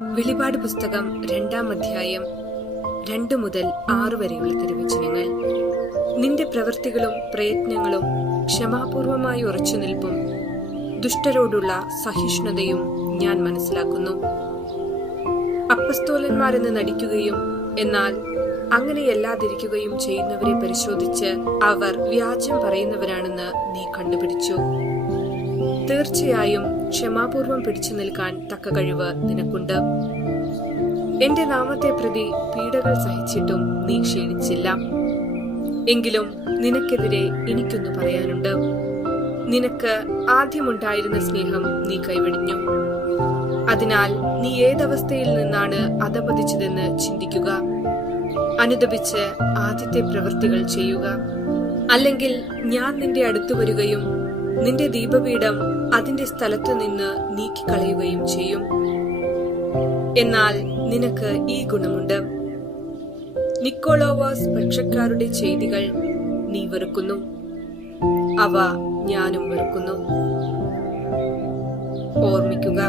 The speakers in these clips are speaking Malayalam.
വെളിപാട് പുസ്തകം 2-ാം അധ്യായം 2 മുതൽ 6 വരെയുള്ള തിരുവചനങ്ങൾ. നിന്റെ പ്രവൃത്തികളും പ്രയത്നങ്ങളും ക്ഷമാപൂർവമായി ഉറച്ചു നിൽപ്പും ദുഷ്ടരോടുള്ള സഹിഷ്ണുതയും ഞാൻ മനസ്സിലാക്കുന്നു. അപ്പസ്തോലന്മാരെന്ന് നടിക്കുകയും എന്നാൽ അങ്ങനെയല്ലാതിരിക്കുകയും ചെയ്യുന്നവരെ പരിശോധിച്ച് അവർ വ്യാജം പറയുന്നവരാണെന്ന് നീ കണ്ടുപിടിച്ചു. തീർച്ചയായും ക്ഷമാപൂർവം പിടിച്ചു നിൽക്കാൻ തക്ക കഴിവ് നിനക്കുണ്ട്. എന്റെ നാമത്തെ പ്രതി പീഡകൾ സഹിച്ചിട്ടും നീ ക്ഷീണിച്ചില്ല. എങ്കിലും നിനക്കെതിരെ എനിക്കൊന്നു പറയാനുണ്ട്. നിനക്ക് ആദ്യമുണ്ടായിരുന്ന സ്നേഹം നീ കൈവെടിഞ്ഞു. അതിനാൽ നീ ഏതവസ്ഥയിൽ നിന്നാണ് അധപതിച്ചതെന്ന് ചിന്തിക്കുക. അനുദപിച്ച് ആദ്യത്തെ പ്രവൃത്തികൾ ചെയ്യുക. അല്ലെങ്കിൽ ഞാൻ നിന്റെ അടുത്തു വരികയും നിന്റെ ദീപപീഠം അതിന്റെ സ്ഥലത്തു നിന്ന് നീക്കിക്കളയുകയും ചെയ്യും. എന്നാൽ നിനക്ക് ഈ ഗുണമുണ്ട്: നിക്കോളോവാസ് പക്ഷക്കാരുടെ ചെയ്തികൾ നീ വെറുക്കുന്നു, അവ ഞാനും വെറുക്കുന്നു. ഓർമ്മിക്കുക,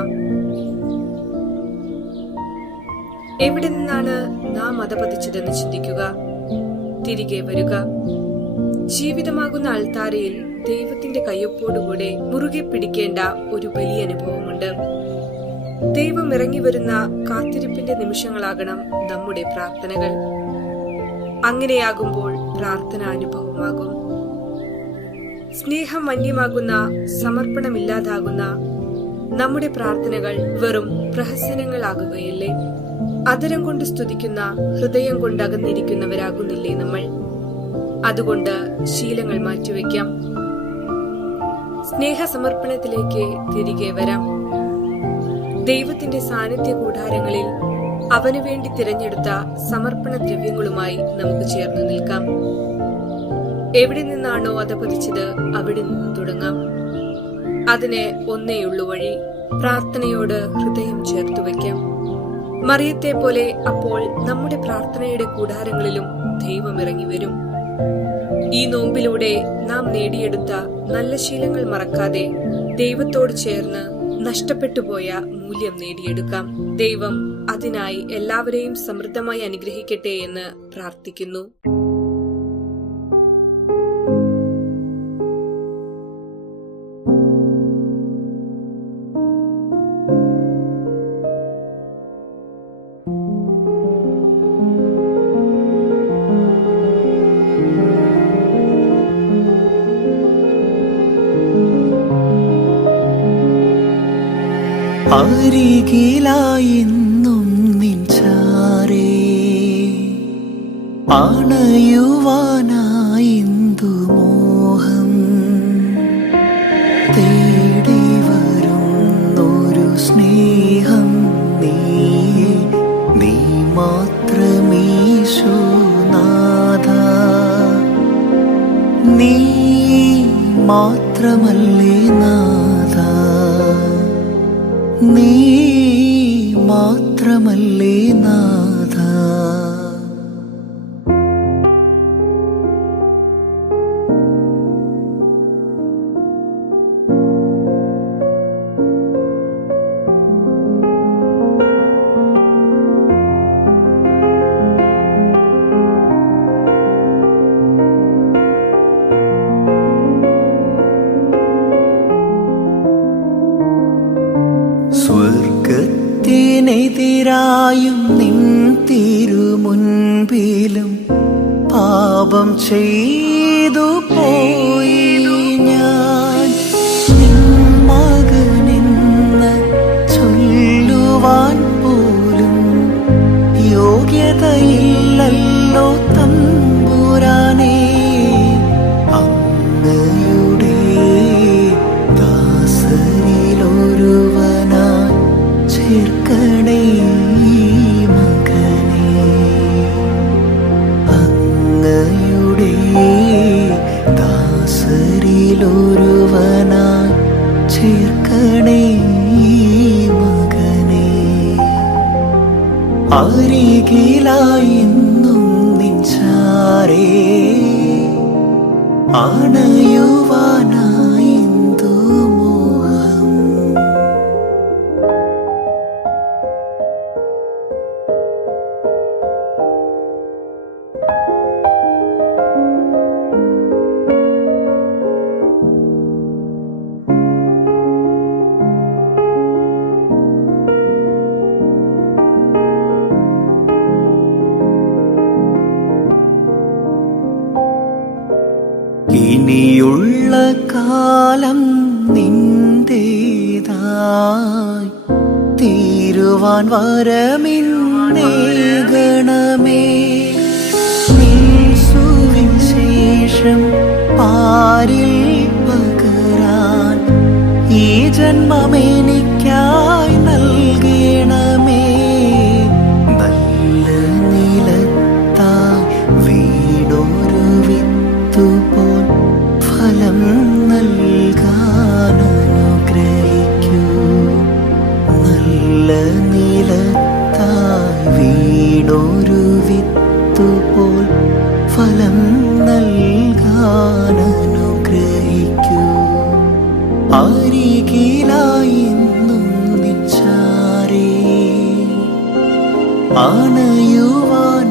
എവിടെ നിന്നാണ് നാം അധപതിച്ചതെന്ന് ചിന്തിക്കുക. തിരികെ വരിക. ജീവിതമാകുന്ന അൾത്താരയിൽ ദൈവത്തിന്റെ കയ്യൊപ്പോടുകൂടെ മുറുകെ പിടിക്കേണ്ട ഒരു വലിയ അനുഭവമുണ്ട്. ദൈവം ഇറങ്ങി വരുന്ന കാത്തിരിപ്പിന്റെ നിമിഷങ്ങളാകണം നമ്മുടെ പ്രാർത്ഥനകൾ. അങ്ങനെയാകുമ്പോൾ പ്രാർത്ഥന അനുഭവമാകും. സ്നേഹം മന്യമാകുന്ന, സമർപ്പണമില്ലാതാകുന്ന നമ്മുടെ പ്രാർത്ഥനകൾ വെറും പ്രഹസനങ്ങളാകുകയല്ലേ? അതരം കൊണ്ട് സ്തുതിക്കുന്ന, ഹൃദയം കൊണ്ട് അകന്നിരിക്കുന്നവരാകുന്നില്ലേ നമ്മൾ? അതുകൊണ്ട് ശീലങ്ങൾ മാറ്റിവെക്കാം. സ്നേഹസമർപ്പണത്തിലേക്ക് തിരികെ വരാം. ദൈവത്തിന്റെ സാന്നിധ്യ കൂടാരങ്ങളിൽ അവനു വേണ്ടി തിരഞ്ഞെടുത്ത സമർപ്പണ ദ്രവ്യങ്ങളുമായി നമുക്ക് ചേർന്ന് നിൽക്കാം. എവിടെ നിന്നാണോ അധപതിച്ചത് അവിടെ നിന്ന് തുടങ്ങാം. അതിന് ഒന്നേയുള്ളൂ വഴി: പ്രാർത്ഥനയോട് ഹൃദയം ചേർത്തു വയ്ക്കാം. മറിയത്തെ പോലെ അപ്പോൾ നമ്മുടെ പ്രാർത്ഥനയുടെ കൂടാരങ്ങളിലും ദൈവം ഇറങ്ങി വരും. ഈ നോമ്പിലൂടെ നാം നേടിയെടുത്ത നല്ല ശീലങ്ങൾ മറക്കാതെ ദൈവത്തോട് ചേർന്ന് നഷ്ടപ്പെട്ടുപോയ മൂല്യം നേടിയെടുക്കാം. ദൈവം അതിനായി എല്ലാവരെയും സമൃദ്ധമായി അനുഗ്രഹിക്കട്ടെ എന്ന് പ്രാർത്ഥിക്കുന്നു. അരികിലായെന്നും നിൻ ചാരേ അണയുവാനായെന്തു മോഹം, തേടി വരുന്നൊരു സ്നേഹം നീ മാത്രമീശോനാഥ. നീ മാത്രമല്ലേ നാഥ, നീ മാത്രമല്ലേ നാഥ. സ്വർഗത്തിനെതിരായും നിൻ തിരുമുൻപിലും പാപം ചെയ്തു പോയി ഞാൻ. നിൻ മകനെന്ന് ചൊല്ലുവാൻ പോലും യോഗ്യതയില്ലല്ലോ തമ്പുരാനേ. അങ്ങയുടെ ദാസരിലൊരുവനായി ചേർക്കണേ മകനേ. അങ്ങയുടെ ദാസരിലൊരുവനായി ചേർക്കണേ മകനേ. അരികിലായെന്നും നിൻ ചാരേ അണയുവാനായെന്തു മോഹം. ഇനിയുള്ള കാലം നിന്റേതായി തീരുവാൻ വരമിന്നേകണമേ. നിൻ സുവിശേഷം പാരിൽ പകരാൻ ഈ ജന്മമെനിക്കായി നൽകണമേ. നല്ല നിലത്തായി വീണൊരു വിത്തുപോൽ ഫലം നൽകാൻ അനുഗ്രഹിക്കൂ. നല്ല നിലത്തായി വീണൊരു വിത്തുപോൽ ഫലം നൽകാൻ അനുഗ്രഹിക്കൂ. അരികിലായി എന്നും നിൻ ചാരേ അണയുവാൻ